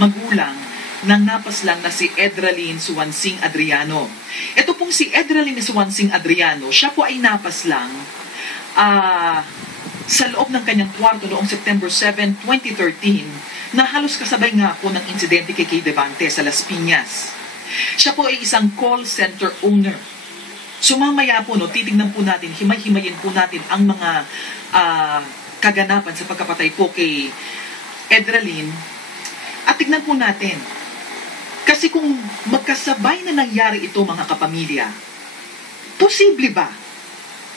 magulang ng napaslang na si Edralyn Suwansing Adriano. Ito pong si Edralyn Suwansing Adriano, siya po ay napaslang sa loob ng kanyang kwarto noong September 7, 2013 na halos kasabay nga po ng insidente kay Kay Devante sa Las Piñas. Siya po ay isang call center owner. So mamaya po, titignan po natin, himay-himayin po natin ang mga kaganapan sa pagkapatay po kay Edralyn. At tignan po natin, kasi kung magkasabay na nangyari ito mga kapamilya, posible ba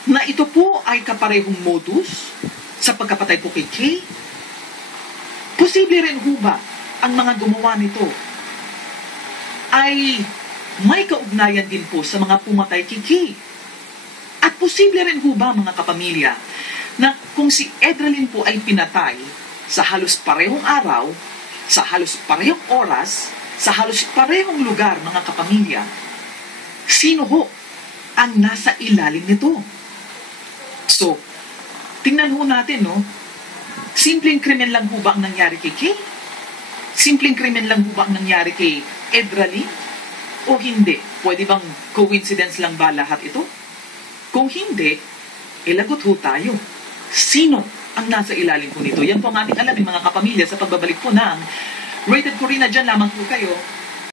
na ito po ay kaparehong modus sa pagkapatay po kay Kay? Posible rin ho ba ang mga gumawa nito ay may kaugnayan din po sa mga pumatay kay Kay? At posible rin ho ba mga kapamilya na kung si Edralyn po ay pinatay sa halos parehong araw, sa halos parehong oras, sa halos parehong lugar mga kapamilya, sino ho ang nasa ilalim nito? So, tingnan ho natin, simpleng krimen lang ho ba ang nangyari kay Kay? Simpleng krimen lang ho ba ang nangyari kay Edralyn? O hindi? Pwede bang coincidence lang ba lahat ito? Kung hindi, lagot ho tayo. Sino ang nasa ilalim po nito? Yan po ang ating alamin mga kapamilya sa pagbabalik po ng Rated Corina. Dyan lamang po kayo